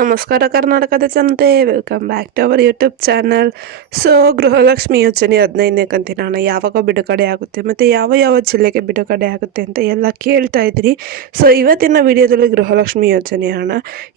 ನಮಸ್ಕಾರ ಕರ್ನಾಟಕದ ಜನತೆ, welcome back to our YouTube channel. So Gruhalakshmi ಯೋಜನೆ 15ನೇ ಕಂತಿನ ಹಣ ಯಾವಾಗ ಬಿಡುಗಡೆ ಆಗುತ್ತೆ ಮತ್ತು ಯಾವ ಯಾವ ಜಿಲ್ಲೆಗೆ ಬಿಡುಗಡೆ ಆಗುತ್ತೆ ಅಂತ ಎಲ್ಲ ಕೇಳ್ತಾ ಇದ್ರಿ. ಸೊ ಇವತ್ತಿನ ವಿಡಿಯೋದಲ್ಲಿ ಗೃಹಲಕ್ಷ್ಮಿ ಯೋಜನೆ ಹಣ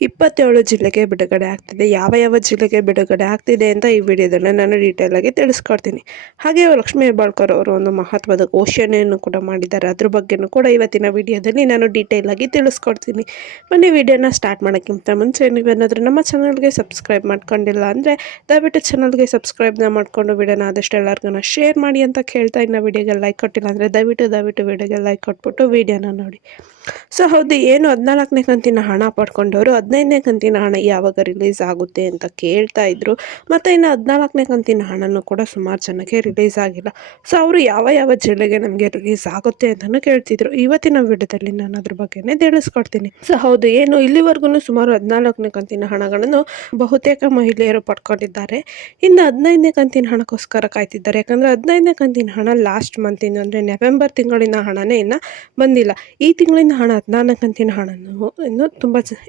27 ಜಿಲ್ಲೆಗೆ ಬಿಡುಗಡೆ ಆಗ್ತಿದೆ. ಯಾವ ಯಾವ ಜಿಲ್ಲೆಗೆ ಬಿಡುಗಡೆ ಆಗ್ತಿದೆ ಅಂತ ಈ ವಿಡಿಯೋದಲ್ಲಿ ನಾನು ಡೀಟೇಲಾಗಿ ತಿಳಿಸ್ಕೊಡ್ತೀನಿ. ಹಾಗೆ ಲಕ್ಷ್ಮೀ ಹೆಬ್ಬಾಳ್ಕರ್ ಅವರು ಒಂದು ಮಹತ್ವದ ಘೋಷಣೆಯನ್ನು ಕೂಡ ಮಾಡಿದ್ದಾರೆ. ಅದ್ರ ಬಗ್ಗೆನೂ ಕೂಡ ಇವತ್ತಿನ ವಿಡಿಯೋದಲ್ಲಿ ನಾನು ಡೀಟೇಲಾಗಿ ತಿಳಿಸ್ಕೊಡ್ತೀನಿ. ಬನ್ನಿ ವಿಡಿಯೋನ ಸ್ಟಾರ್ಟ್ ಮಾಡೋಕ್ಕಿಂತ ಮುಂಚೆ ನೀವೇನಾದರೂ ನಮ್ಮ ಚಾನಲ್ಗೆ ಸಬ್ಸ್ಕ್ರೈಬ್ ಮಾಡ್ಕೊಂಡಿಲ್ಲ ಅಂದರೆ ದಯವಿಟ್ಟು ಚಾನಲ್ಗೆ ಸಬ್ಸ್ಕ್ರೈಬ್ನ ಮಾಡಿಕೊಂಡು ವಿಡಿಯೋನ ಆದಷ್ಟು ಎಲ್ಲರಿಗೂ ಶೇರ್ ಮಾಡಿ ಅಂತ ಕೇಳ್ತಾ, ಇನ್ನು ವಿಡಿಯೋಗೆ ಲೈಕ್ ಕೊಟ್ಟಿಲ್ಲ ಅಂದರೆ ದಯವಿಟ್ಟು ವಿಡಿಯೋಗೆ ಲೈಕ್ ಕೊಟ್ಬಿಟ್ಟು ವಿಡಿಯೋನ ನೋಡಿ. ಸೊ ಹೌದು, ಏನು 14ನೇ ಕಂತಿನ ಹಣ ಪಡ್ಕೊಂಡವರು 15ನೇ ಕಂತಿನ ಹಣ ಯಾವಾಗ ರಿಲೀಸ್ ಆಗುತ್ತೆ ಅಂತ ಕೇಳ್ತಾ ಇದ್ರು. ಮತ್ತು ಇನ್ನು 14ನೇ ಕಂತಿನ ಹಣನೂ ಕೂಡ ಸುಮಾರು ಜನಕ್ಕೆ ರಿಲೀಸ್ ಆಗಿಲ್ಲ. ಸೊ ಅವರು ಯಾವ ಯಾವ ಜಿಲ್ಲೆಗೆ ನಮಗೆ ರಿಲೀಸ್ ಆಗುತ್ತೆ ಅಂತಲೂ ಕೇಳ್ತಿದ್ರು. ಇವತ್ತಿನ ವಿಡಿಯೋದಲ್ಲಿ ನಾನು ಅದ್ರ ಬಗ್ಗೆನೇ ತಿಳಿಸ್ಕೊಡ್ತೀನಿ. ಸೊ ಹೌದು, ಏನು ಇಲ್ಲಿವರೆಗೂ ಸುಮಾರು 14ನೇ ಕಂತಿನ ಹಣಗಳನ್ನು ಬಹುತೇಕ ಮಹಿಳೆಯರು ಪಡ್ಕೊಂಡಿದ್ದಾರೆ. ಇನ್ನು 15ನೇ ಕಂತಿನ ಹಣಕ್ಕೋಸ್ಕರ ಕಾಯ್ತಿದ್ದಾರೆ. ಯಾಕಂದರೆ 15ನೇ ಕಂತಿನ ಹಣ ಲಾಸ್ಟ್ ಮಂತಿನ ಅಂದರೆ ನವೆಂಬರ್ ತಿಂಗಳಿನ ಹಣನೇ ಇನ್ನು ಬಂದಿಲ್ಲ. ಈ ತಿಂಗಳಿನ ಹಣ 14 ಕಂತಿನ ಹಣನು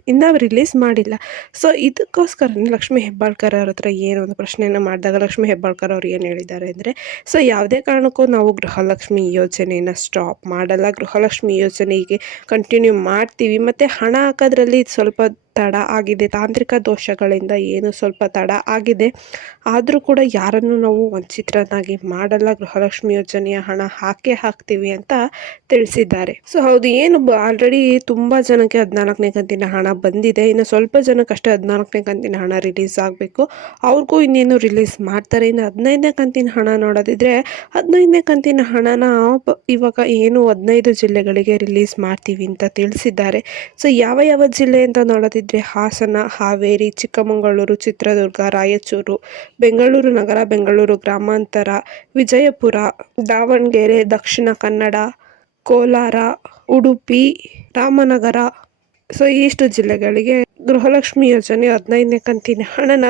ಇನ್ನೂ ರಿಲೀಸ್ ಮಾಡಿಲ್ಲ. ಸೊ ಇದಕ್ಕೋಸ್ಕರನೇ ಲಕ್ಷ್ಮೀ ಹೆಬ್ಬಾಳ್ಕರ್ ಅವ್ರ ಹತ್ರ ಏನೋ ಒಂದು ಪ್ರಶ್ನೆಯನ್ನು ಮಾಡಿದಾಗ ಲಕ್ಷ್ಮೀ ಹೆಬ್ಬಾಳ್ಕರ್ ಅವ್ರು ಏನು ಹೇಳಿದ್ದಾರೆ ಅಂದರೆ, ಸೊ ಯಾವುದೇ ಕಾರಣಕ್ಕೂ ನಾವು ಗೃಹಲಕ್ಷ್ಮಿ ಯೋಜನೆಯನ್ನು ಸ್ಟಾಪ್ ಮಾಡಲ್ಲ, ಗೃಹಲಕ್ಷ್ಮಿ ಯೋಜನೆಗೆ ಕಂಟಿನ್ಯೂ ಮಾಡ್ತೀವಿ. ಮತ್ತು ಹಣ ಹಾಕೋದ್ರಲ್ಲಿ ಸ್ವಲ್ಪ ತಡ ಆಗಿದೆ, ತಾಂತ್ರಿಕ ದೋಷಗಳಿಂದ ಏನು ಸ್ವಲ್ಪ ತಡ ಆಗಿದೆ. ಆದರೂ ಕೂಡ ಯಾರನ್ನು ನಾವು ವಂಚಿತರನ್ನಾಗಿ ಮಾಡಲ್ಲ, ಗೃಹಲಕ್ಷ್ಮಿ ಯೋಜನೆಯ ಹಣ ಹಾಕ್ತೀವಿ ಅಂತ ತಿಳಿಸಿದ್ದಾರೆ. ಸೊ ಹೌದು, ಏನು ಆಲ್ರೆಡಿ ತುಂಬ ಜನಕ್ಕೆ 14ನೇ ಕಂತಿನ ಹಣ ಬಂದಿದೆ. ಇನ್ನು ಸ್ವಲ್ಪ ಜನಕ್ಕಷ್ಟೇ 14ನೇ ಕಂತಿನ ಹಣ ರಿಲೀಸ್ ಆಗಬೇಕು. ಅವ್ರಿಗೂ ಇನ್ನೇನು ರಿಲೀಸ್ ಮಾಡ್ತಾರೆ. ಇನ್ನು 15ನೇ ಕಂತಿನ ಹಣ ನೋಡೋದಿದ್ರೆ 15ನೇ ಕಂತಿನ ಹಣನ ಇವಾಗ ಏನು 15 ಜಿಲ್ಲೆಗಳಿಗೆ ರಿಲೀಸ್ ಮಾಡ್ತೀವಿ ಅಂತ ತಿಳಿಸಿದ್ದಾರೆ. ಸೊ ಯಾವ ಯಾವ ಜಿಲ್ಲೆ ಅಂತ ನೋಡೋದಿದ್ರೆ ಹಾಸನ, ಹಾವೇರಿ, ಚಿಕ್ಕಮಗಳೂರು, ಚಿತ್ರದುರ್ಗ, ರಾಯಚೂರು, ಬೆಂಗಳೂರು ನಗರ, ಬೆಂಗಳೂರು ಗ್ರಾಮಾಂತರ, ವಿಜಯಪುರ, ದಾವಣಗೆರೆ, ದಕ್ಷಿಣ ಕನ್ನಡ, ಕೋಲಾರ, ಉಡುಪಿ, ರಾಮನಗರ. ಸೊ ಇಷ್ಟು ಜಿಲ್ಲೆಗಳಿಗೆ ಗೃಹಲಕ್ಷ್ಮಿ ಯೋಜನೆ 15ನೇ ಕಂತಿನ ಹಣನ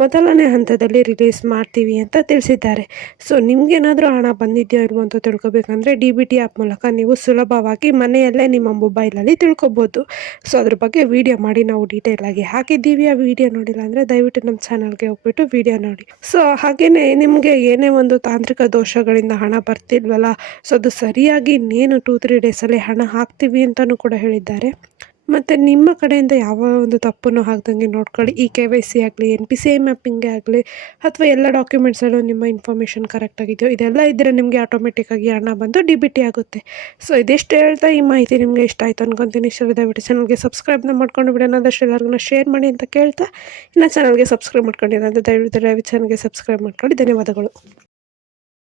ಮೊದಲನೇ ಹಂತದಲ್ಲಿ ರಿಲೀಸ್ ಮಾಡ್ತೀವಿ ಅಂತ ತಿಳಿಸಿದ್ದಾರೆ. ಸೊ ನಿಮ್ಗೇನಾದರೂ ಹಣ ಬಂದಿದೆಯೋ ಇಲ್ವೋ ಅಂತ ತಿಳ್ಕೊಬೇಕಂದ್ರೆ DBT ಆ್ಯಪ್ ಮೂಲಕ ನೀವು ಸುಲಭವಾಗಿ ಮನೆಯಲ್ಲೇ ನಿಮ್ಮ ಮೊಬೈಲಲ್ಲಿ ತಿಳ್ಕೊಬೋದು. ಸೊ ಅದ್ರ ಬಗ್ಗೆ ವಿಡಿಯೋ ಮಾಡಿ ನಾವು ಡೀಟೇಲಾಗಿ ಹಾಕಿದ್ದೀವಿ. ಆ ವಿಡಿಯೋ ನೋಡಿಲ್ಲ ಅಂದರೆ ದಯವಿಟ್ಟು ನಮ್ಮ ಚಾನಲ್ಗೆ ಹೋಗ್ಬಿಟ್ಟು ವಿಡಿಯೋ ನೋಡಿ. ಸೊ ಹಾಗೆಯೇ ನಿಮಗೆ ಏನೇ ಒಂದು ತಾಂತ್ರಿಕ ದೋಷಗಳಿಂದ ಹಣ ಬರ್ತಿಲ್ವಲ್ಲ, ಸೊ ಅದು ಸರಿಯಾಗಿ ಇನ್ನೇನು 2-3 ಡೇಸಲ್ಲಿ ಹಣ ಹಾಕ್ತೀವಿ ಅಂತಲೂ ಕೂಡ ಹೇಳಿದ್ದಾರೆ. ಮತ್ತು ನಿಮ್ಮ ಕಡೆಯಿಂದ ಯಾವ ಒಂದು ತಪ್ಪನ್ನು ಹಾಕ್ದಂಗೆ ನೋಡ್ಕೊಳ್ಳಿ. ಈ KYC ಆಗಲಿ, NPCI ಮ್ಯಾಪಿಂಗೇ ಆಗಲಿ, ಅಥವಾ ಎಲ್ಲ ಡಾಕ್ಯುಮೆಂಟ್ಸಲ್ಲೂ ನಿಮ್ಮ ಇನ್ಫಾರ್ಮೇಷನ್ ಕರೆಕ್ಟಾಗಿದೆಯೋ ಇದೆಲ್ಲ ಇದ್ದರೆ ನಿಮಗೆ ಆಟೋಮೆಟಿಕ್ಕಾಗಿ ಹಣ ಬಂದು DBT ಆಗುತ್ತೆ. ಸೊ ಇದಿಷ್ಟು ಹೇಳ್ತಾ ಈ ಮಾಹಿತಿ ನಿಮಗೆ ಇಷ್ಟ ಆಯಿತು ಅನ್ಕೊತೀನಿ. ಇಷ್ಟ ದಯವಿಟ್ಟು ಚಾನಲ್ಗೆ ಸಬ್ಸ್ಕ್ರೈಬ್ನ ಮಾಡ್ಕೊಂಡು ಬಿಡೋಣ, ಆದಷ್ಟು ಎಲ್ಲರಿಗೂ ಶೇರ್ ಮಾಡಿ ಅಂತ ಕೇಳ್ತಾ, ಇನ್ನು ಚಾನಲ್ಗೆ ಸಬ್ಸ್ಕ್ರೈಬ್ ಮಾಡ್ಕೊಂಡಿಲ್ಲ ಅಂದರೆ ದಯವಿಟ್ಟು ಚಾನಲ್ಗೆ ಸಬ್ಸ್ಕ್ರೈಬ್ ಮಾಡ್ಕೊಳ್ಳಿ. ಧನ್ಯವಾದಗಳು.